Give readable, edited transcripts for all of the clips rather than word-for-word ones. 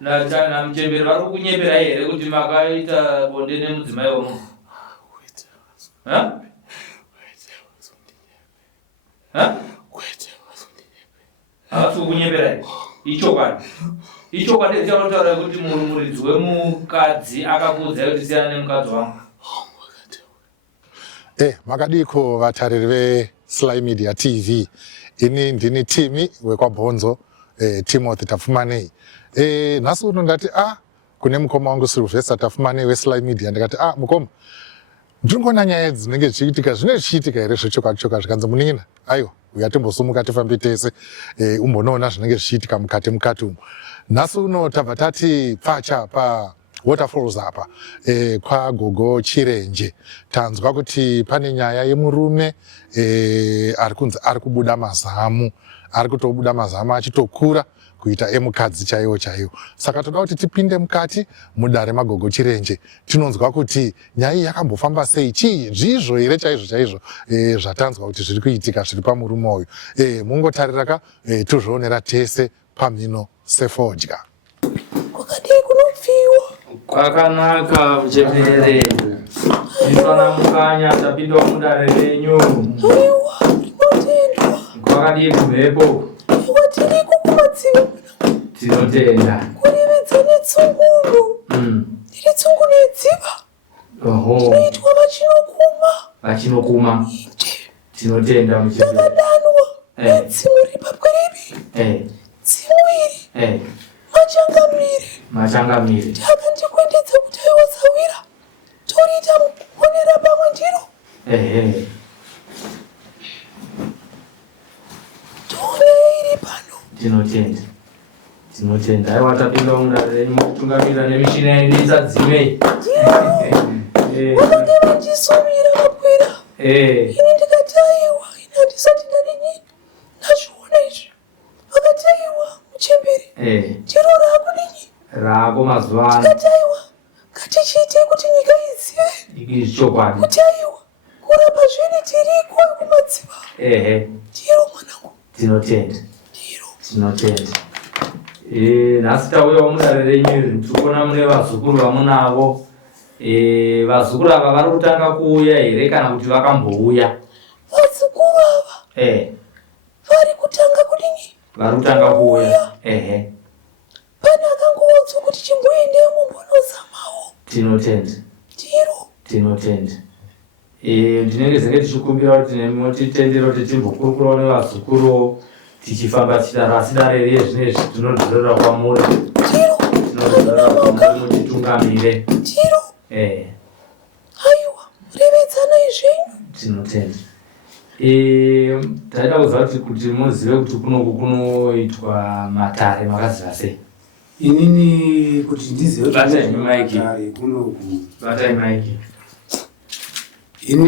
Vaitu na Mchembere vari kunyepera here kuti makaita bonde nemudzimai womunhu. Havasi kunyepera here. Ichokwadi chinotaura kuti muridzi wemukadzi akakuudzai kuti siyana nemukadzi wangu. Makadiko vatariri veSly Media TV. Ini ndini Timi wekwabhonzo, Timothy Tafumanei. Nhasi uno ndati kune mukoma wangu Sylvester Tafumanei weSly Media. Ndikati mukoma, ndinongona nyaya dzinenge dzichiitika zvichiitika here zvechoka zvikanzi munina. Aiwa, uyatimbosumuka tifambe tese umbonoona zvinenge zvichiitika mukati umo. Nhasi uno tabva tati pacha pa waterfalls apa kwaGogo Chirenje. Tanzwa kuti pane nyaya yemurume ari kubuda mazamu, ari kutobuda mazamu achitokura kuita emukadzi chaiwo. Saka toda kuti tipinde mukati mudare maGogo Chirenje tinonzwa kuti nyaya yakambofamba sei, zvizvo here chaizvo zvatanzwa kuti zviri kuitika zviri pamurume uyu. Mungotarira tozvionera tese pamhino sefodya. Kwakadii kunopfiwa? Kwakanaka Mchembere. Ndifana mukanya tapinda mudare renyu. Aiwa, tinotendwa. Kwakadii kumhepo? Iwa tiri kumadziva. Tinotenda. Kurevedza netsungunu. Ndiri tsungunu yedziva. Inoitwa vachinokuma. Tinotenda Mchembere. Takadanwa nedzimu ripa pwerepi. Dzimu iri machangamire takandikwendedza kuti aiwa Zawira toriita muonera pamwe ndiro toona iri pano. Tinotenda aiwa tapinda mudare renyu mukutungamira nemishina yendiisa dzimei. Vakange vandisumira vapwera ini ndikati aiwa ini handisati ndazviona izvi. Vakati aiwa Mchembere ndiro rako ninyi rako mazuva ano. Ndikati aiwa ngatichiite kuti nyika izive zvichokwadi kuti aiwa kurapa zvene tiriko kumadziva. Ndiro mwanangu. Tinotenda. Nhasi tauyawo mudare renyu tirikuona mune vazukuru vamunavo. Vazukuru ava vari kutanga kuuya here kana kuti vakambouya? Vazukuru ava vari kutanga kudini? Vari kutanga kuuya. Pane akangoudzwa kuti chimboendemo mbonozamawo. Tinotenda. Ndinenge zenge tichikumbira kuti nemotitendera kuti timbokurukurawo nevazukuru tichifamba tichidaro, asi dare rezvinezvi tinodhorera kwamuri. Tinodhorera kwamuri mutitungamire. Aiwa, revedzanai zvenyu. Tinotenda. Taida kuziva kuti muzive kuti kunoitwa matare makaziva sei? Inini kuti ndizive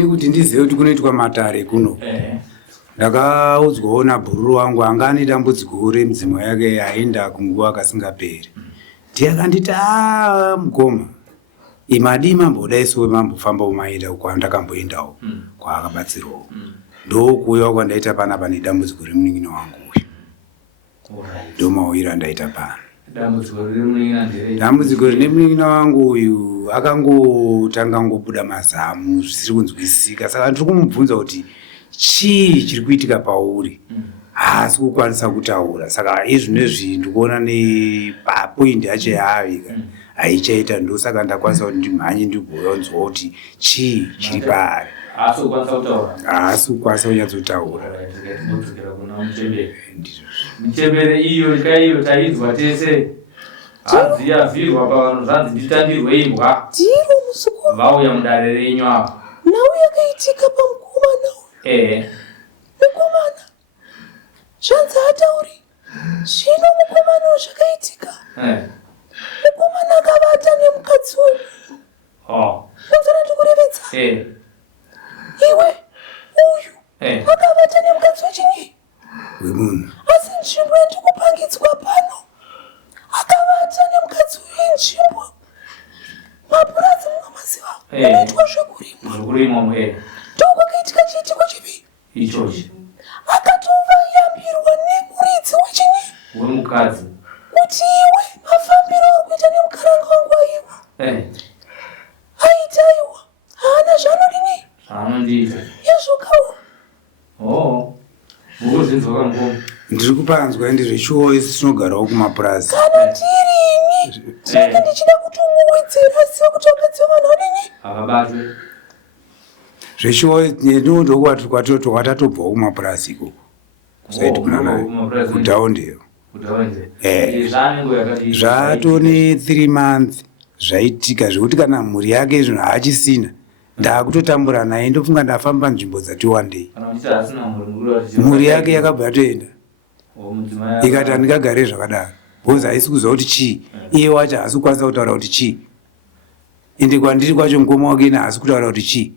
kuti ndizive kuti kunoitwa matare kuno. Ndakaudzwawo nabhururu wangu anga ane dambudziko remdzimai yake aenda kunguva kasingaperi. Ndiyakanditi mukoma imadi mamboda isuwe mambofamba umaenda uko andakamboendawo kwaakabatsirwawo. Ndokuuyawo kwandaita panapa nedambudziko remunin'ina wangu uyu. Ndomawira ndaita pano. Dambudziko rine munin'ina wangu uyu akangotanga ngobuda mazamu zvisiri kunzwisisika. Saka ndiri kumubvunza kuti chii chiri kuitika pauri. Haasi kukwanisa kutaura. Saka izvinezvi ndikuona nepapoindi yacho yaavika haichaita, ndosaka ndakwanisa kuti ndimhanye ndigoonzwa kuti chii chiri paari. Haasi kukwanisa kunyatsotaura. Mchembere iyo tainzwa tese. Hadzi yavhirwa pavanhu zvanzi nditandirwe imbwa. Ndiro musukuru. Vauya mudare renyu apa. Nhau yakaitika pamukomana uyu. Mukomana zvanzi hatauri. Zvino mukomana uyu zvakaitika. Mukomana akavata nemukadzi uyu. Kunzana ndikurevedza. Iwe uyu akavata nemukadzi wechinyi wemunhu. Asi nzvimbo yandikupangidzwa pano akavata nemukadzi wenzvimbo mapurazi mumamaziva unoitwa zvekurimwa. Ndokwakaitika chiitiko chipi ichochi. Akatovayambirwa nemuridzi wechinyi wemukadzi kuti iwe zinzwa kamukoma. Ndiri kupanzwa ende zvechiwo isi tinogarawo kumapurazi. Kana tirini tinenge ndichida kuti umuwedzera asiwe kuti wakadzi wevanhu vadini Akabatwe. Zvechiwo ndinokuti kwatatobvawo kumapurazi ikoko. Kusaiti kunana kutaundeyo. Zvatone 3 months zvaitika zvekuti kana mhuri yake zvinhu haachisina ndaakutotambura naye ndofunga ndafamba nzvimbo dzati wandei. Mhuri yake yakabva yatoenda ikati handingagare zvakadaro bhozi haisi kuziva kuti chii, iye wacho haasi kukwanisa kutaura kuti chii, ende kwandiri kwacho mukoma wake ina haasi kutaura kuti chii.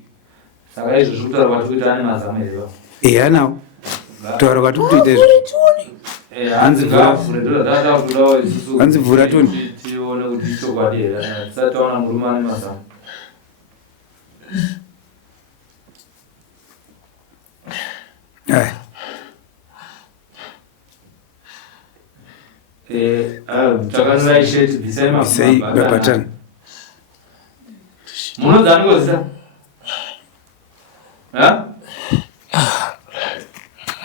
Anawo kutaura kwati kutoita izvo hanzi vhura toni. Bisei babatana munozani kozisa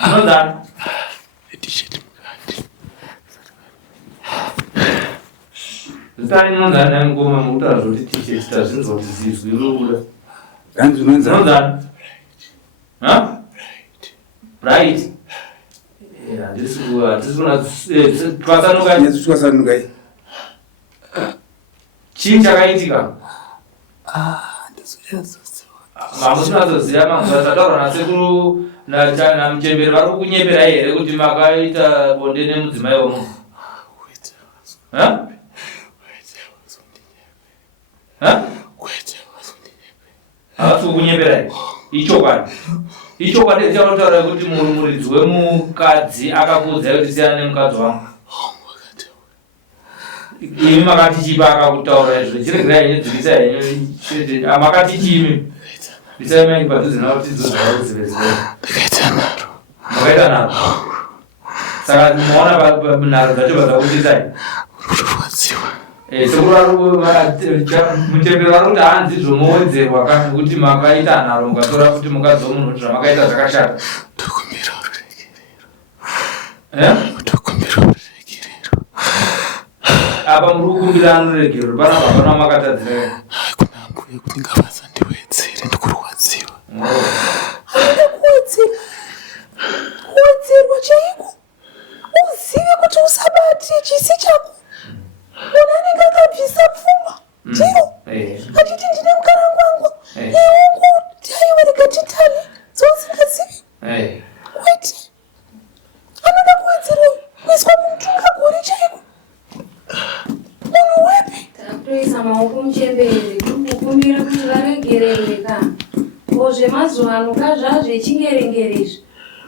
munozani zitani munozani ngoma mutaura zvoti t-shirt tazvinzwa kuti zizwi robuda kanzi munozani right twasanukai chii chakaitika mamusinazoziva mamuzataura nasekuru namuchemberi vari kunyepera here kuti makaita bonde nemudzimai womunhu havasi kukunyepera ichokwadi ichokwadi chanotaura kuti muridzi wemukadzi akakuudzai kuti siyana nemukadzi wangu. Imi makati chipa akakutaura izvo chiregerai nedzikisa henyu makati chimi bisai mai padhuze navo tidzozvarudzivezivei makaita naro saka maona naro dzacho vadzakutisai muchemberi vari kuti hanzi zvomowedzerwa kana kuti makaita naro mukatora kuti mukadzi womunhu kuti zvamakaita zvakashata. Apa muri kukumbira anoregerero pana baba makatadzira kuna mbuya kuti ngavazandiwedzere ndikurwadziwa kuwedzerwa chaiko uzive kuti usabati chisi chako ona anenge akabvisa pfungwa ndiro achiti ndine mukarangu wangu iungu taiwereka titani dzousingasivi kwete anoda kuwedzerwa kuiswa mumutunga gore chaiko munhu wepi takutoisa maoko muchemberi kumukumbira kuti varegerereka ko zvemazuva ano kazvazvechingerengerezvi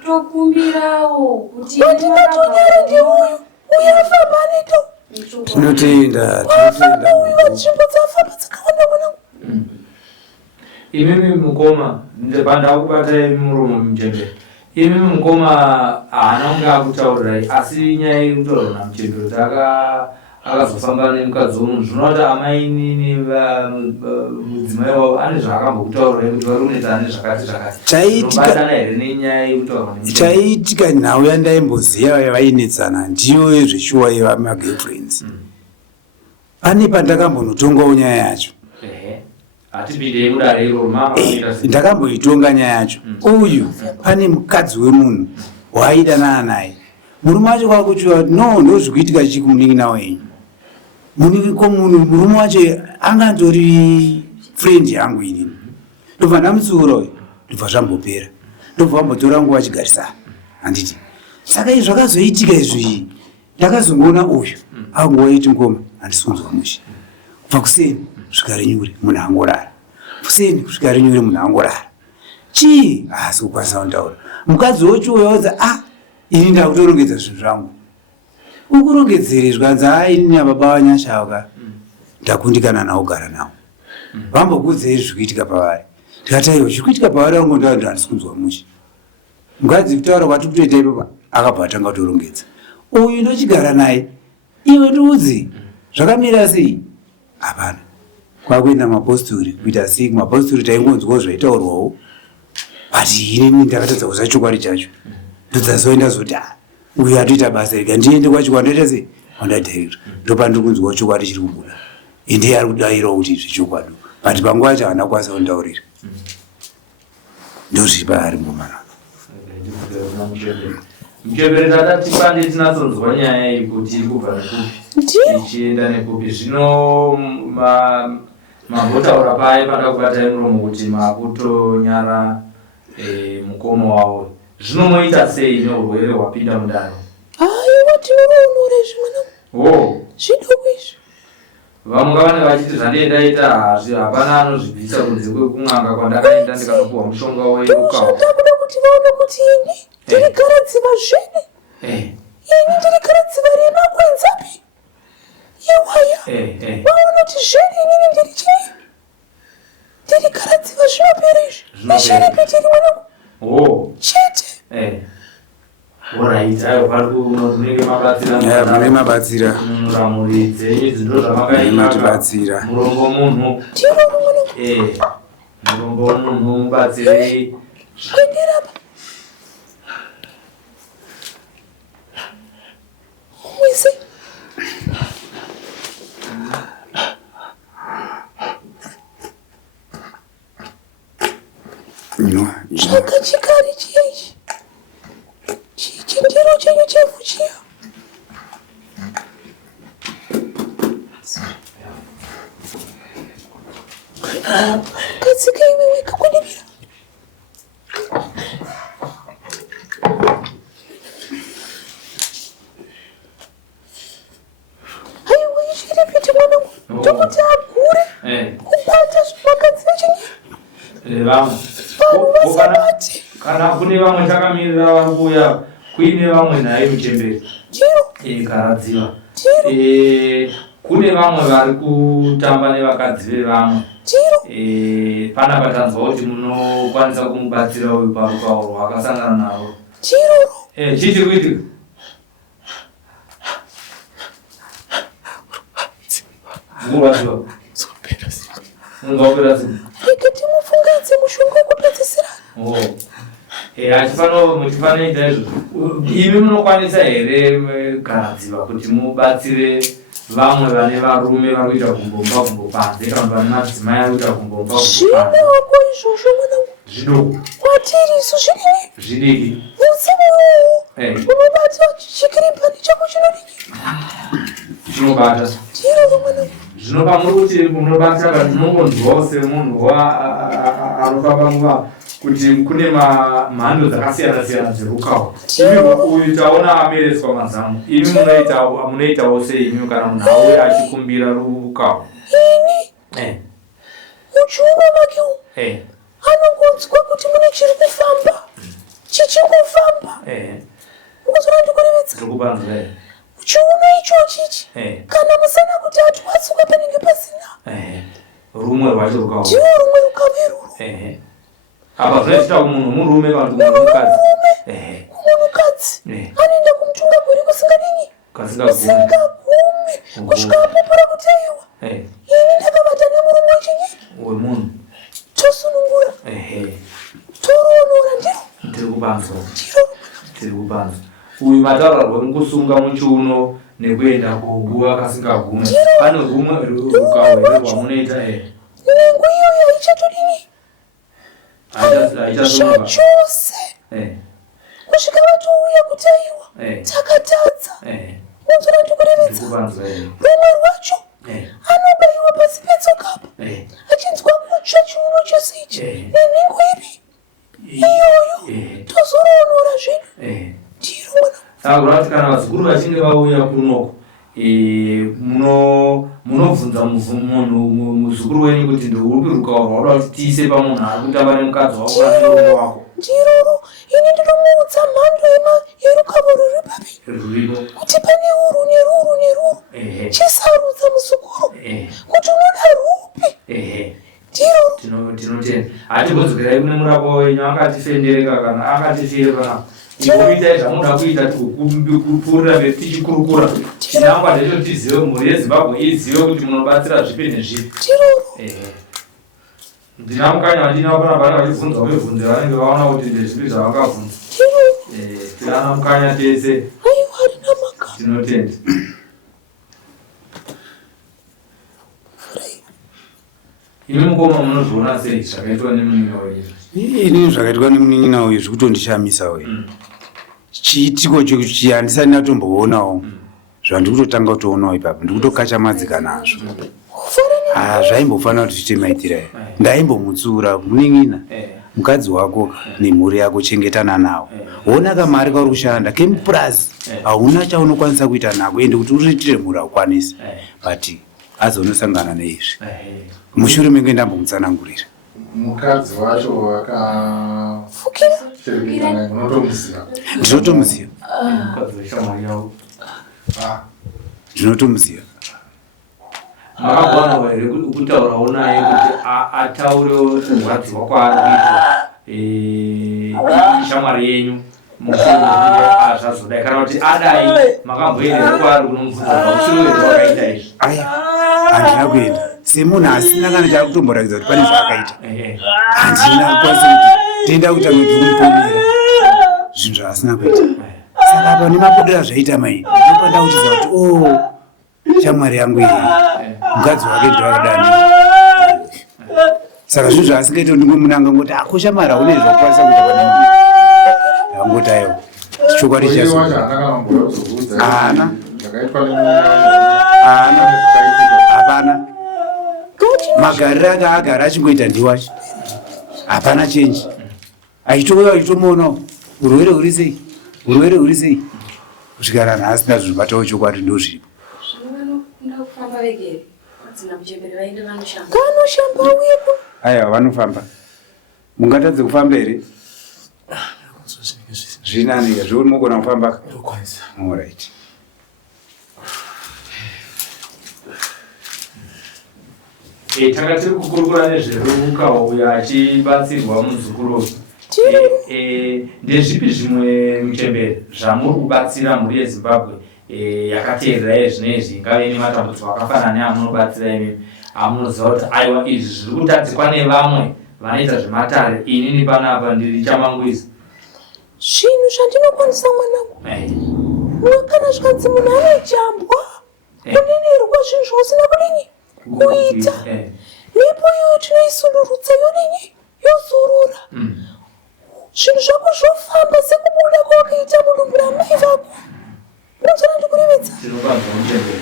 tokumbirawo kuti ndingatonyara ndiuyu uyu afamba neto tinotenda uyu vanzvimbo dzafamba dzakawanda mwanangu. Imimi mukoma pandakubatai muromo muchemberi imimi mukoma haana kunge akutaurirai asi nyaya yekutaura namuchemberi kuti akazofamba nemukadzi womunhu zvinoti amaini mudzimai wavo ane zvaakambokutaurirai kuti vari kunoita nezvakati zvakatibatana here nenyaya yekutaura chaitika nhau yandaimbozia vainetsana ndiyo zvechiwa yevamagirlfriends pane pandakambonotongawo nyaya yacho hatipindei mudare iroro ndakamboitonga nyaya yacho uyu pane mukadzi wemunhu waaidanana naye murume wacho kwakuchiwa no ndozvikuitika chikumunin'ina wenyu murume wacho anganzori friend yangu inini ndobva ndamutsiura uyu ndobva zvambopera ndobva vambotora nguva chigarisana handiti saka izvi zvakazoitika izvi ndakazongoona uyu anguva iti ngoma handisi kunzwa mushe kubva kuseni kusvika rinyure munhu angorara kuseni kusvika rinyure munhu angorara chii haasi kukwanisa kuntaura mukadzi wochiuyaudza ini ndakutorongedza zvinhu zvangu ukurongedzere zvikanzi ini nababa wanyashaka ndakundikana nawo gara nawo vambokudzei zvikuitika pavari ndikataiwa zvikuitika pavari vangu ndavari handisi kunzwa mushe mukadzi kutaura kwati kutoita ipapa akabva atanga kutorongedza uyu ndochigara naye iwe ndiudzi zvakamira sei hapana kwakuenda mapostori kuita sei kumapostori taingonzwawo zvaitaurwawo but inini ndakatadza kuziva chokwadi chacho ndodzazoenda zoti uyu atoita basa rega ndiende kwachikwadi ndoita sei wandadhaira ndopandiri kunzwa chokwadi chiri kubuda ende ari kudayirawo kuti zvechokwadi but panguva yacho haana kwanisa kundaurira ndozvipa ari mumaraka Mchembere tata tipande tinatsonzwa nyaya iyi kuti iri kubva nekupi ichienda nekupi. Zvino mambotaura paye panda kubatai muromo kuti makutonyara mukoma wavo. Zvino moita sei neurwere hwapinda mundani? Aiwa tinoonore zvimwe zvidoko izvi. Vamwe ngavane vachiti zvandaita hapana anozvibvisa kunze kwekun'anga kwandakaenda ndikanopuhwa mushonga werukawo. Ndoda kuti vaone kuti ini ndiri garadziva zvene. Ini ndiri garadziva remakwenzapi. Iwaya. Vaona kuti zvene inini ndiri chii. Ndiri garadziva zvinopera izvi. Masherepetiri mwanangu. Chete. Alright, ayo parikunenge mabatsira. Mune mabatsira. Ramuridze idzi ndo zvamakaita. Murongo munhu. Murongo munhu mubatsirei. Kuenderapa. Mwese. Chakachikari chiechi. Chindiro chenyu chefu chiya. Katsika iwe weka kudibira. Aiwa ichirepete mwanangu. Tokuti agure. Kubata zvakadzi vechinyi. Vamwe. Kana kune vamwe takamirira vari kuuya kuine vamwe naye Muchembere. Garadziva. Kune vamwe vari kutamba nevakadzi vevamwe. Pana patanzwa kuti munokwanisa kumubatsira uyu parukawo rwakasangana naro. Chii chiri kuitika? Muradziwa. Ungaopera sei? Reketi mufungidze mushonga wekupedzisira. Muchifanoita izvo. Imi munokwanisa here garadziva kuti mubatsire vamwe vane varume vari kuita gumbomba panze kana vane madzimai ari kuita gumbomba panze? Zvidoko izvozvo mwanangu. Zvidoko. Kwatiri isu zvidiki. Zvidiki. Mudzimu unobata chikirimbani chako chinodiki. Chinobata. Chiro mwanangu. Zvino pamuri kuti munobata kana munongonzwawo semunhu anofamba kuti kune mhando dzakasiyana-siyana dzerukawo. Imi uyu taona amereswa mazamu. Imi munoitawo sei imi kana munhu auya achikumbira rukawo? Ini muchiuno make umu anongonzwa kuti mune chiri kufamba chichingofamba. Unozvona ndikurevedza? Ndikubanzwa here. Muchiuno ichochichi kana musana kuti atwatsuka panenge pasina. Rumwe rwacho rukawo. Ndiwo rumwe rukawo iruro. Apa zvinoita munhu murume kana kuti munhu mukadzi? Munhukadzi anoenda kumutunga kuri kusingagume kusvika apopora kuti aiwa ini ndakabata nemurume wechinyi wemunhu tosunungura toroonora ndiri kubanzwa. Uyu mataura rwemukusunga muchiuno nekuenda kunguva kasingagume. Pane rumwe rukawo here rwamunoita nengu iyoyo haichatodini zvachose kusvika vatouya kuti aiwa takatadza. Unzvona ndikurevedza? Rumwe rwacho anobayiwa pasi petsokapa achinzwa kutsva chiuno chose ichi nenhengo ipi iyoyo tozoroonora zvedu. Ndiro mwana kurati kana vazukuru vachinge vauya kunoko munobvunza munhu muzukuru wenyu kuti ndoupi rukawo rwauda kuti tiise pamunhu ari kutamba nemukadzi wako kana nemurume wako? Ndiroro ini ndinomuudza mhando yerukawo ruri papi kuti pane uru neruru chisarudza muzukuru kuti unoda rupi. Ndiroro tinotenda hatibodzokerai kune murapa wenyu akatifendereka kana akatifira Iwoita zvamunoda kuita kupfuurira mberi tichikurukura chinangwa ndecho tizive mhuri yeZimbabwe izive kuti munobatsira zvipi nezvipi. Ndina mukanya wandinawo pana vanenge vachibvunza vanenge vaona kuti ndezvipi zvavangabvunza. tirana mukanya tese. Aiwa harina makanya. Tinotenda. Imi mukoma munozviona sei zvakaitwa nemunin'ina wenyu? Ini zvakaitwa nemunin'ina uyu zvikutondishamisa uyu. Chiitiko chekuti handisati ndatomboonawo zvandikutotanga kutoonawo ipapo ndikutokacha madzika nazvo. Zvaimbofanira kuti tiite maitira aya. Ndaimbomutsura munin'ina. Mukadzi wako nemhuri yako chengetana nawo. Ona kamari kauri kushanda kemupurazi hauna chaunokwanisa kuita nako ende kuti uriitire mhuri haukwanisi. But azonosangana neizvi. Mushure menge ndambomutsanangurira. Mukadzi wacho akafukira unotomuziva. Ndinotomuziva. Mukadzi weshamwari yavo. Ndinotomuziva. Makagwana here kutaurawo naye kuti ataurewo kurwadziwa kwaanoitwa shamwari yenyu zvazodai kana kuti adai makamboendewo kwaari kunomubvunza pamusoro wezvakaita izvi. Aya handina kuenda semunhu asina kana chari kutomboratidza kuti pane zvaakaita handina kwanisa kuti tenda kuti amwe tikumupomera zvinhu zvaasina kuita. Saka apa nemabudira zvaita mai ndopanda kuchiza kuti shamwari yangu iyi mukadzi wake ndakadani. Saka zvinhu zvaasingaita ndingomunanga ngoti shamwari haune zvakukwanisa kuita pane munhu angotayo chokwadi chaso haana hapana magariro ake agara achingoita ndiwacho hapana chenji achitouya achitomuonawo urwere huri sei kusvikara nhasi ndazvibatawo chokwadi ndozviripo. Kanoshamba uyepo. Aya vanofamba. Mungatadze kufamba here? Zvinani zvori mugona kufamba. All right. Takatiri kukurukura nezveruka uyo achibatsirwa muzukuru. Ndezvipi zvimwe Muchembere zvamuri kubatsira mhuri yeZimbabwe yakateerera zvinezvi ingave nematambudziko akafanana neamunobatsira imi amunoziva kuti aiwa izvi zviri kutadzikwa nevamwe vanoita zvematare inini panapa ndiri chamangwiza. Zvinhu zvandinokwanisa mwanangu. Kana zvikanzi munhu anojambwa kunenerwa zvinhu zvausina kudini kuita. Nepo iyoyo tinoisunurudza yodini yozorora. Zvinhu zvako zvofamba sekubuda kwawakaita mudumbura mai vako. Unonzwa ndikurevedza?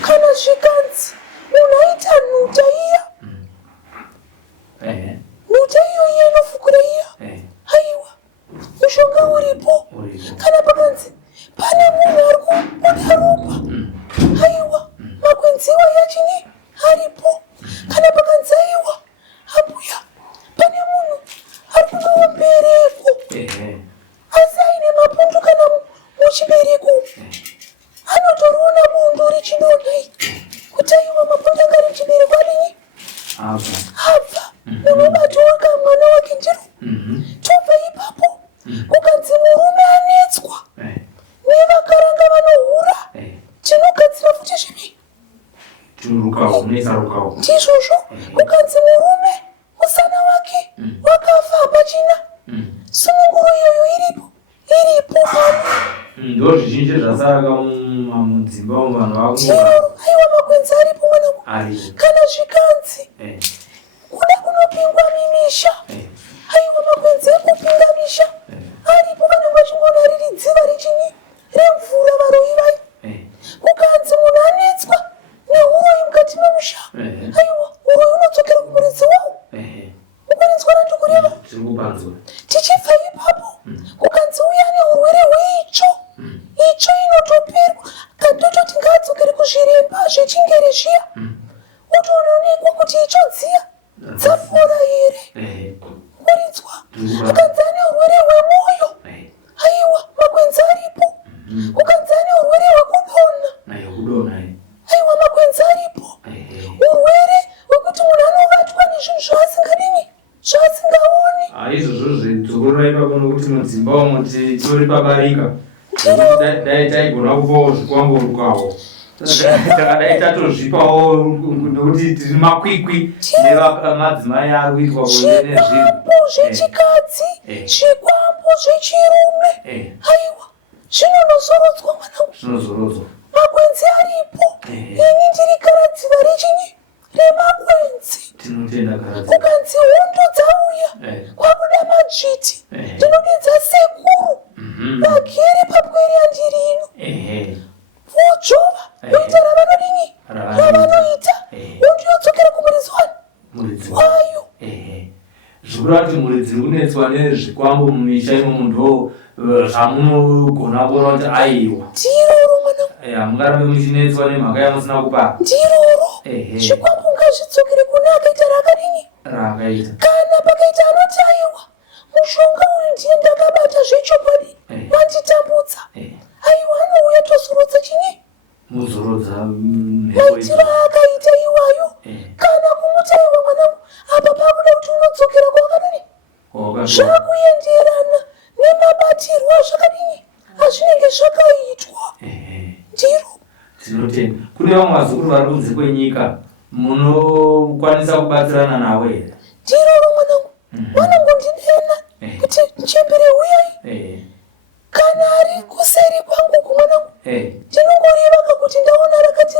Kana zvikanzi munhu aita nhuta iya. Nhuta iyoyo inofukura iya. Aiwa mushonga uripo. Kana pakanzi pane munhu ari kubuda ropa. Aiwa makwenziwa yachini aripo. Kana pakanzi aiwa ambuya pane munhu ari kudowa mbereko. Asi aine mapundu kana muchibereko. Anotoriona bundu richidonai kuti aiwa mapundu anga richibereko alinyi abva unobato waka mwana wake ndiro tobva ipapo kukanzi murume anetswa nevakaranga vanohura tinogadzira futi zvipi ndizvozvo kukanzi murume musana wake wakafa hapachina sununguro iyoyo iripo ndo zvizhinji zvasaraka mudzimba vanhu vakutiroro aiwa makwenzi aripo mwanangu kana zvikanzi kuda kunopingwa mimisha aiwa makwenzi ekupinga misha aripo kana ngachingona riri dziva richini remvura varoivai kukanzi munhu anetswa neuroyi mukati memusha aiwa uroyi unodzokera kumuridzi wawo ukunetswa nandikureva tichibva ipapo kukanzi uya neurwere hweitsvo itsvo inotoperwa katototi ngaadzokere kuzviremba zvechingere zviya utoonekwa kuti itsvo dziya dzapora here kuridzwa kukanzi ane urwere hwemwoyo aiwa makwenzi aripo kukanzi ane urwere hwekudonha aiwa makwenzi aripo urwere hwekuti munhu anovatwa nezvinhu zvaasingadini zvaasingaoni izvozvo zvedzokorora ipapo nokuti mudzimba umo tori pabarika dai taigona kupawo zvikwanguri kwawo takadai tatozvipawo nokuti tiri makwikwi nevamadzimai ari kuitwa zvikwambo zvechikadzi zvikwambo zvechirume aiwa Zvinonozorodzwa mwanangu. Zvinozorodzwa. Makwenzi aripo. Ini ndiri garadziva rechini? Remakwenzi. Tinotenda garadziva. Kukanzi hondo dzauya. Kwakuda madzviti. Ndinodedza sekuru. Vagere papwere yandiri ino. Vodzvova. Voita ravanodini? Ravanoita. Hondo yodzokera kumuridzi wani. Muridzi wayo. Zvikuru kuti muridzi unetswa nezvikwambo mumisha imomo ndo zvamunogona kuona kuti aiwa. Ndiroro mwanangu. Hamungarambe muchinetswa nemhaka yamusina kupa. Ndiroro. Zvikwambo ngazvidzokere kune akaita rakadini? Rakaita. Kana pakaita anoti aiwa. Mushonga uyu ndiye ndakabata zvechokwadi. Manditambudza. Aiwa anouya tozorodza chini? Muzorodza maitiro akaita iwayo. Kana kumuti aiwa mwanangu. Apa pakuda kuti unodzokera kwakadini? Zvakuenderana nemabatirwo azvakadini? Azvinenge zvakaitwa. Ndiro. Tinotenda. Kune vamwe vazukuru vari kunze kwenyika munokwanisa kubatsirana navo here? Ndiroro mwanangu. Mwanangu ndinena kuti Nchembere uyai. Kana ari kuseri kwangu mwanangu. Ndinongoreva kuti ndaona rakati.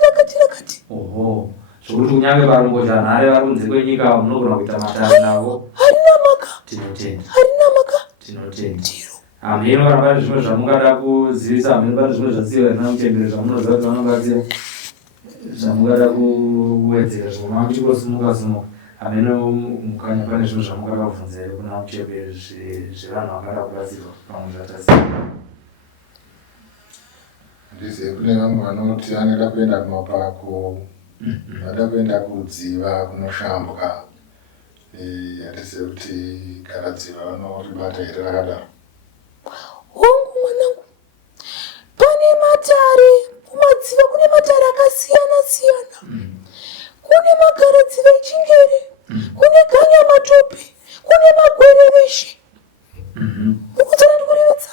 Oho. Zvokuti kunyange varongozhanhare vari kunze kwenyika munogona kuita matare navo. Harina maka. Tinotenda. Harina maka. Tinotenda. Ndiro. Hameno kana pane zvimwe zvamungada kuzivisa, hameno pane zvimwe zvasiyiwa here naMuchembere zvamunoziva kuti vanobatsira, zvamungada kuwedzera zvimwe mamuchingosimuka. Hameno mukanya pane zvimwe zvamungada kubvunza here kuna Muchembere zvevanhu vangada kubatsirwa pamwe zvatasiya. Ndizive kune vamwe vanoti anoda kuenda kumapako, vada kuenda kudziva kunoshambwa. Hatizive kuti garadziva vanoribata here rakadaro. Hongu mwanangu. Pane matare kumadziva, kune matare akasiyana. Kune magaradziva echingere, kune ganyamatope, kune magwereveshi. Ukudzana ndikurevedza.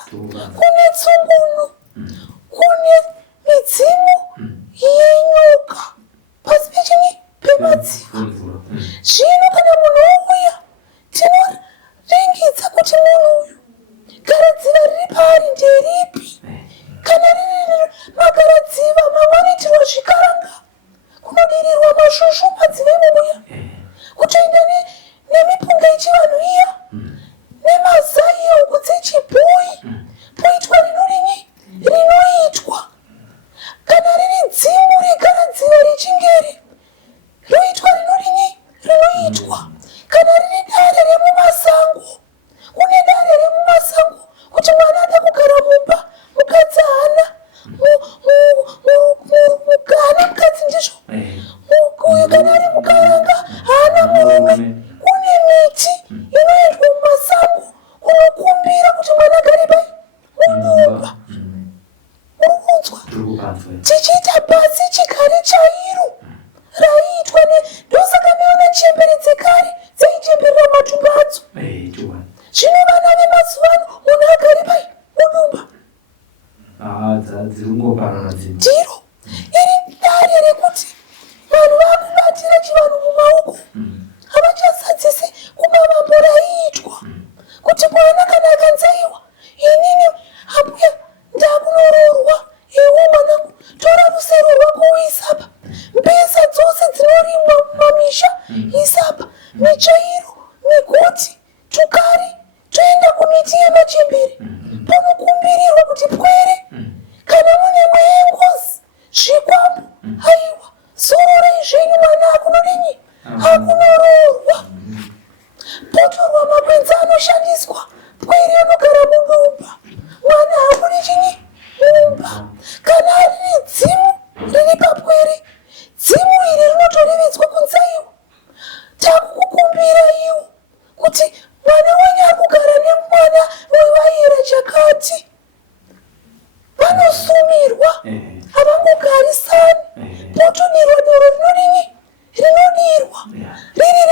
Kune tsungunu, kune midzimu yenyoka. Pasi pechini pemadziva. Zvino kana munhu ouya, tinoringidza kuti munhu uyu garadziva riri paari nderipi. Kana riri magaradziva mamwe anoitirwa zvikaranga, kunodirirwa mashushu madziva imomuya, kutoenda nemipunga yechivanhu iya, nemazai ehuku dzechibhoyi, poitwa rinoitwa. Kana riri dzimu regaradziva rechingere, roitwa rinoitwa. Kana riri dare remumasango, kune dare remumasango kuti mwana ada kugara mumba, mukadzi haana, haana mukadzi ndizvo. Uyu kana ari mukaranga haana murume. Kune miti inoendwa mumasango kunokumbira kuti mwana agare pai mumba. Uri kunzwa? Tichiita pasi chigare chairo raiitwa ndosaka meona Nchembere dzekare dzaichemberera matumba adzo. Zvino vana vemazuva ano munhu agari pai mudumba. Ndiro. Iri dare rekuti vanhu vakubatira chivanhu mumaoko. Havachazadzisi kumavambo raiitwa. Kuti mwana kana akanzaiwa, inini ambuya ndakunororwa. Ewo mwanangu, tora rusero rwako uisapa. Mbesa dzose dzinorimwa mumamisha isapa. Michairo, migoti, tukari, toenda kumiti yemachembere. Panokumbirirwa kuti pwere. Kana mune mwengozi, zvikwambo, haiwa, zororei zvenyu mwana akunodini? Akunororwa. Potorwa makwenzi anoshandiswa. Pwere anogara mudumba. Mwana hakudi chini? Mumba. Kana riri dzimu riri papwere, dzimu iri rinotorevedzwa kunzaiwa. Takukukumbira iwo kuti mwana wenyu akugara nemwana wevaira chakati. Vanosumirwa, havangogarisani. Potonirwa doro rinodirwa. Riri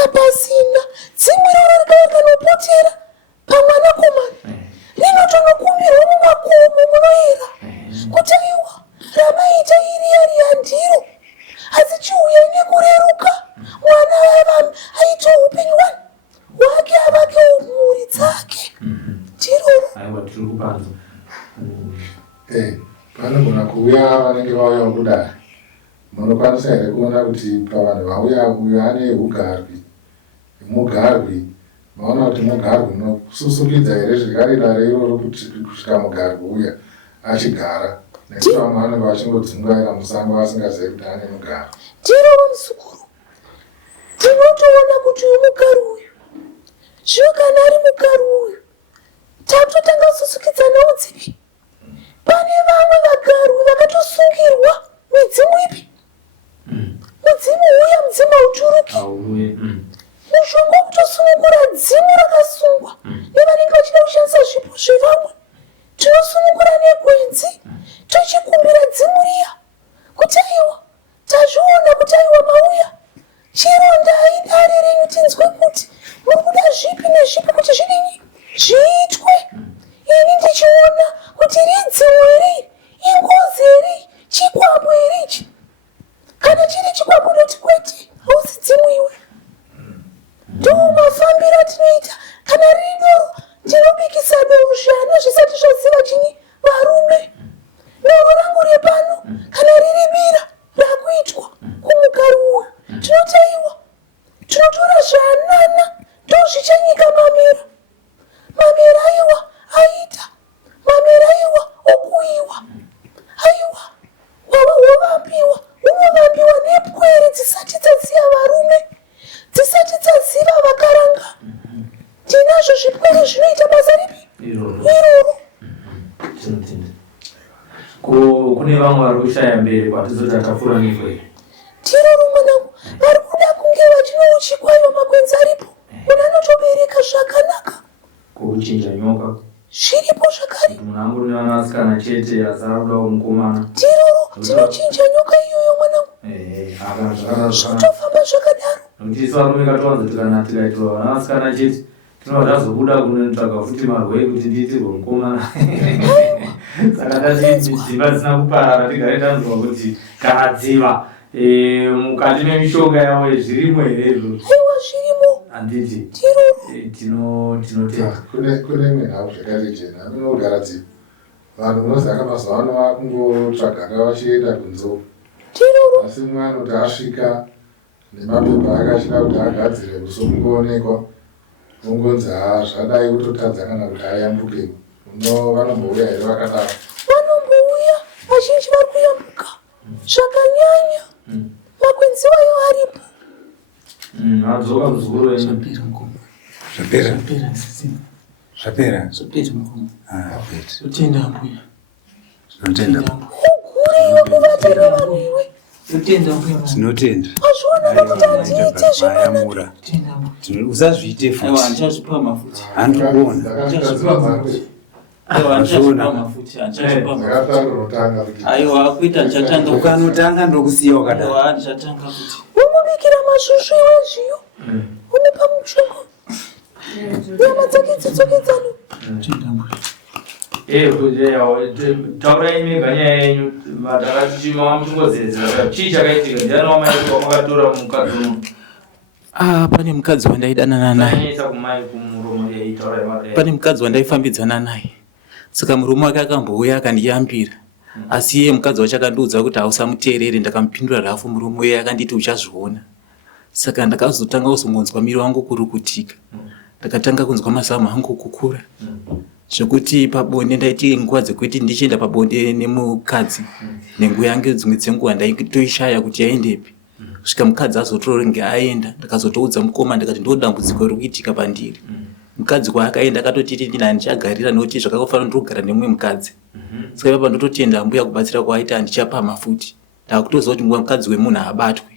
saka pasina dzimu iroro rikakanopotera pamwana komana rinotonokumbirwa mumakomo munoera kuti aiwa ramaita iri yari yandiro asi chiuya nekureruka mwana aita upenyu wake avakewo mhuri dzake tiroro panogona kuuya vanenge vauya kudai munokwanisa here kuona kuti pavanhu vauya uyo ane ugarwi mugarwi maona kuti mugarwi unosusumidza here zvikarira iroro kusvika mugarwi uya achigara nekuti vamwe vanenge vachingodzungaira musango vasingazivi kuti ane mugarwi tiroro musukuru tinotoona kuti uyu mugarwi uyu zvino kana ari mugarwi uyu takutotanga kususukidzana udzivi pane vamwe vagarwi vakatosungirwa midzimu ipi mudzimu uya mudzimu hauturuki mushonga wekutosunungura dzimu rakasungwa nevanenge vachida kushandisa zvipo zvevamwe tinosunungura negwenzi tochikumbira dzimu riya kuti aiwa tazviona kuti aiwa mauya chironda aidare renyu tinzwe kuti muri kuda zvipi nezvipi kuti zvidini zviitwe ini ndichiona kuti ridzimu iri ingozi iri chikwambo iri ichi kana chiri chikwambo ndoti kwete hausi dzimu iwe ndo mafambiro atinoita kana riri doro ndinobikisa doro zvana zvisati zvaziva chini varume doro rangu repano kana riri bira rakuitwa kumugari uyu tinotaiwa tinotora zvanana ndo zvichanyika mamera aiwa aita mamera aiwa okuiwa aiwa wavambiwa unovambiwa nepwere dzisati dzaziva varume dzisati dzaziva vakaranga tinazvo zvipwere zvinoita basa ripi iroro kune vamwe vari kushaya mberi kwatizoti atafura nifwe tiroro mwanangu vari kuda kunge vachinouchikwayo makwenzi aripo unanotobereka zvakanaka kuchinja nyoka zviripo zvakare munhu anguri nevanasikana chete azara kudawo mukomana tiroro tinochinja nyoka iyoyo mwanangu zvotofamba zvakadaro nokuti isu varume katowanza tikana tikaitirwa vanasikana chete tinova tazobuda kunotsvaga futi marwei kuti ndiitirwe mukomana saka tadzimba dzisina kuparara tigare tanzwa kuti kana dziva mukati memishonga yavo zvirimo here izvozvo aiwa zvirimo handiti tiroro tinotenda kune imwe nhau zvakati jena aminogara dziva vanhu munozaka mazuva ano vakungotsvaganga vachienda kunzou tiroro asi mumwe anoti asvika nemapepa akachida kuti agadzire kusokungoonekwa ungonzi zvadai kutotadza kana kuti ayambuke vanombouya here vakadaro vanombouya vazhinji vari kuyambuka zvakanyanya makwenzi wayo aripo adzoka muzukuru zvapera uguriwe kuvatira vanhu iwe tinotenda azviona nekuti handiite zvemanaka usazviite futi handikuona ukanotanga ndokusiya wakadaro umubikira masvusvu iwe zviyo umupa mushonga nyama dzake dzidzokedzano taurai mega nyaya yenyu madakatichimamutongozedzera chii chakaitika ndiani wamaitwa makatora mukadzi uno pane mukadzi wandaidanana naye anyisa kumai kumuromo yaitaurai pane mukadzi wandaifambidzana naye saka murume wake akambouya akandiyambira asi iye mukadzi wacho akandiudza kuti hausamuteerere ndakamupindura rafu murume uye akanditi uchazviona saka ndakazotanga kuzongonzwa miri wangu kurukutika ndakatanga kunzwa mazamu angu kukura zvekuti pabonde ndaiti nguva dzekuti ndichienda pabonde nemukadzi nenguva yangu dzimwe dzenguva ndaitoishaya kuti yaendepi kusvika mukadzi azotorenge aenda ndakazotoudza mukoma ndikati ndo dambudziko riri kuitika pandiri mukadzi kwaakaenda akatotiti ndina ndichagarira nekuti zvakafanira ndogara nemumwe mukadzi saka ipapa ndototenda mbuya kubatsira kwaita handichapama futi ndakutoziva kuti nguva mukadzi wemunhu haabatwi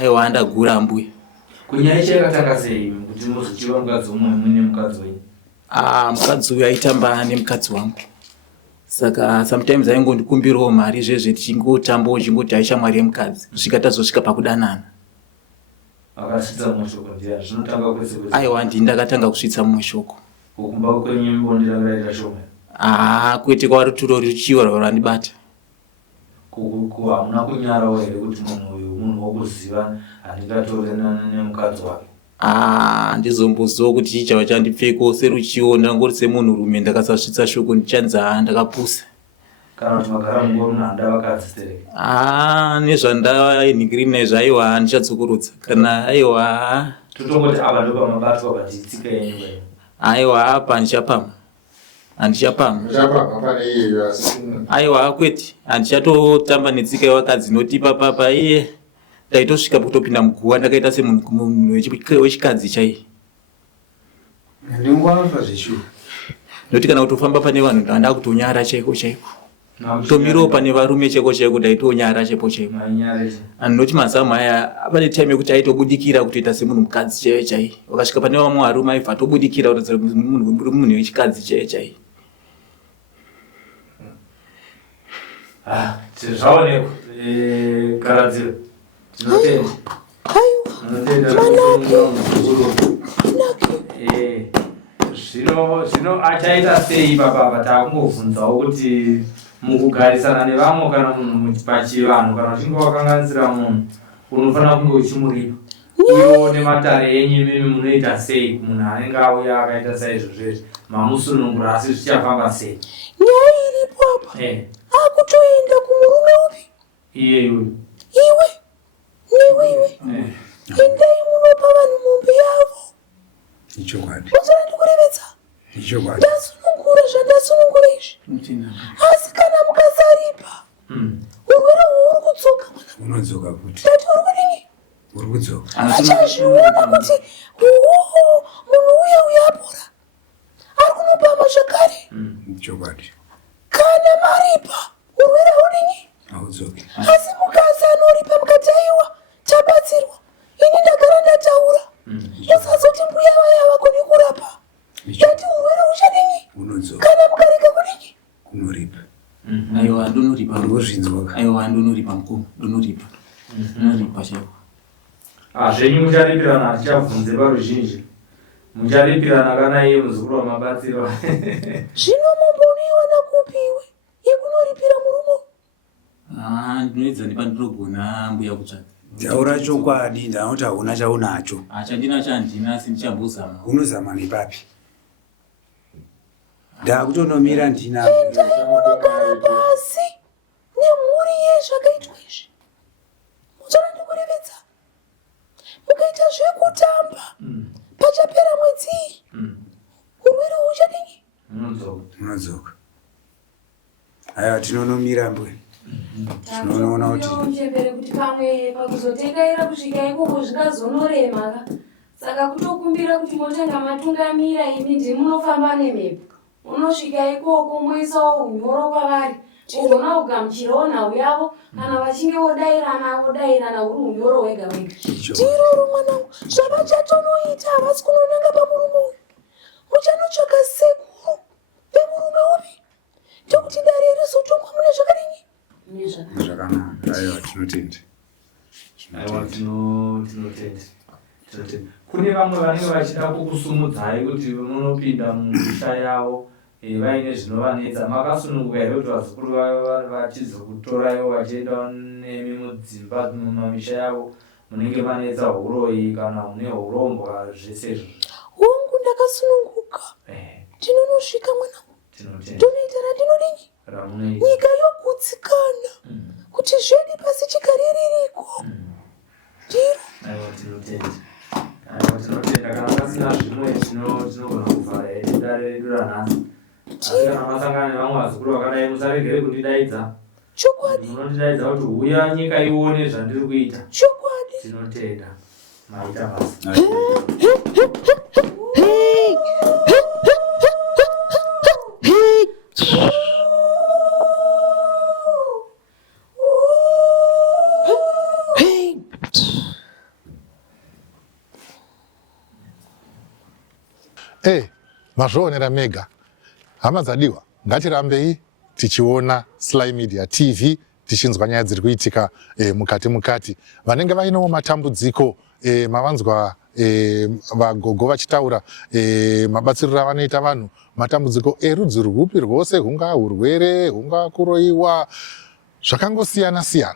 aiwa ndagura mbuya kunyaya chayakatanga sei kuti muzochiva mukadzi umwe mune mukadzi wenyu mukadzi uyu aitamba nemukadzi wangu saka sometimes aingondikumbirawo mari zvezve tichingotambawo chingoti aishamwari yemukadzi kusvika tazosvika pakudanana Akasvitsa mumwe shoko ndiani zvinotanga kwese kwese. Aiwa ndini ndakatanga kusvitsa mumwe shoko. Kukumba kwenyu mbondera kudaita shoma. Kwete kwari turo ruchiwa rwandibata. Hamuna kunyarawo here kuti munhu uyu munhu wokuziva handingatorena nemukadzi wake. Ndizomboziva kuti chichava chandipfeko seruchiwo ndangori semunhu rume ndakasasvitsa shoko ndichanza ndakapusa. Kana kuti magara mungori munhanda vakadzi stereke. Nezvandainhingiri naizvo aiwa ndichadzokorotsa kana aiwa. Totongoti apa ndopamabatwa patitsika yenyu. Aiwa apa ndichapama. Handichapama. Aiwa kwete handichatotamba netsika yevakadzi notipa papa iye ndaitosvika kutopinda muguwa ndakaita semunhu wechikadzi chaiye. Ndingwafa zveshuwa. Noti kana kutofamba pane vanhu ndanda kutonyara chaiko chaiko. Tomiro pane varume chaiko chaiko ndaitonyara chaipo chaiko. Noti mazamu aya pane time yekuti aitobudikira kutoita semunhu mukadzi chaiye chaiye. Wakasvika pane vamwe varume aibva atobudikira kutoita munhu wechikadzi chaiye chaiye. Zvaonekwa Karadziro. Tinotenda. Zvino achaita sei papa takungovhunzawo kuti mukugarisana nevamwe kana munhu pachivanhu kana uchinge wakanganisira munhu unofanira kunge uchimuripa. Uyewo nematare enyu imimi munoita sei munhu anenge auya akaita saizvozvezvi mamusunungura asi zvichafamba sei? Nyaya iripo apa. Akutoenda kumurume upi? Iyeyo. Iwe. Endai munopa vanhu mombe yavo. Ichokwadi. Muzora ndikurevetsa. Ichokwadi. Ndasunungura zvandasunungura izvi. Asi kana mukasaripa. Urwere huri kudzoka mwana. Unodzoka kuti. Ndati uri kudini? Uri kudzoka. Achazviona kuti munhu uya apora. Ari kunopama zvakare. Ichokwadi. Kana maripa urwere hudini? Haudzoki. Asi mukasi anoripa mukataiwa chabatsirwa. Ini ndagara ndataura. Usazoti mbuya vaya vakoni kurapa. Ndati urwere uchadini? Unodzoka. Kana mukareka kudini? Kunoripa. Aiwa ndonoripa. Urozvinzwa. Aiwa ndonoripa mukuru. Ndonoripa. Ndonoripa chaiko. Zvenyu mucharipirana hachavhunze paruzhinji. Mucharipirana kana iye muzukuru wamabatsiro. Zvino mumboniwana kupiwe yekunoripira murumo? Ndinoedza nepandinogona mbuya kutsvaga. Taura chokwadi ndanoti hauna chaunacho. Chandinacho handina asi ndichambozama. Unozama nepapi? Ndakutonomira ndina. Endai munogara pasi nemhuri yezvakaitwa izvi. Muzora ndikurevetsa. Mukaita zvekutamba. Pachapera mwedzi. Urwere uchadini? Unodzoka. Aiwa tinonomira mbwe. Tinoona kuti muchembere kuti pamwe pakuzotengaira kusvika ikoko zvikazonorema. Saka kutokumbira kuti motenga matungamira imi ndimunofamba nemhepo. Unosvika ikoko moisawo unyoro kwavari. Ugona kugamuchirawo nhau yavo kana vachinge vodairana uri unyoro wega wega. Ndiro mwanangu zvavachatonoita havasi kunonanga pamurume uyu. Muchanotsvaka sekuru vemurume upi? Ndekuti dare rizotongwa mune zvakadini? zvakanaka. Aiwa tinotenda. Aiwa tinotenda. Kune vamwe vanenge vachida kukusumudzai kuti munopinda mumisha yavo vaine zvinovanetsa. Makasununguka here kuti vazukuru vachizokutoraiwo vachienda nemi mudzimba mumamisha yavo munenge manetsa huroyi kana mune hurombwa zvese izvozvo? Hongu ndakasununguka. Tinonosvika mwanangu. Tonoita radinodini? Nyika yogutsikana. Kuti zvedi pasi chigare ririko. Ndiro. Aiwa tinotenda. Kana pasina zvimwe tinogona kuvhara dare redu ranhasi. Asi kana masangana nevamwe vazukuru vakadai musaregere kundidaidza. Chokwadi. Munondidaidza kuti uya nyika ione zvandiri kuita. Chokwadi. Tinotenda. Maita basa. Mazvionera mega. Hama dzadiwa, ngatirambei tichiona Sly Media TV, tichinzwa nyaya dziri kuitika mukati. Vanenge vainewo matambudziko mavanzwa vagogo vachitaura mabatsiriro avanoita vanhu matambudziko erudzi rwupi rwose, hunga urwere, hunga kuroiwa, zvakangosiyana siyana.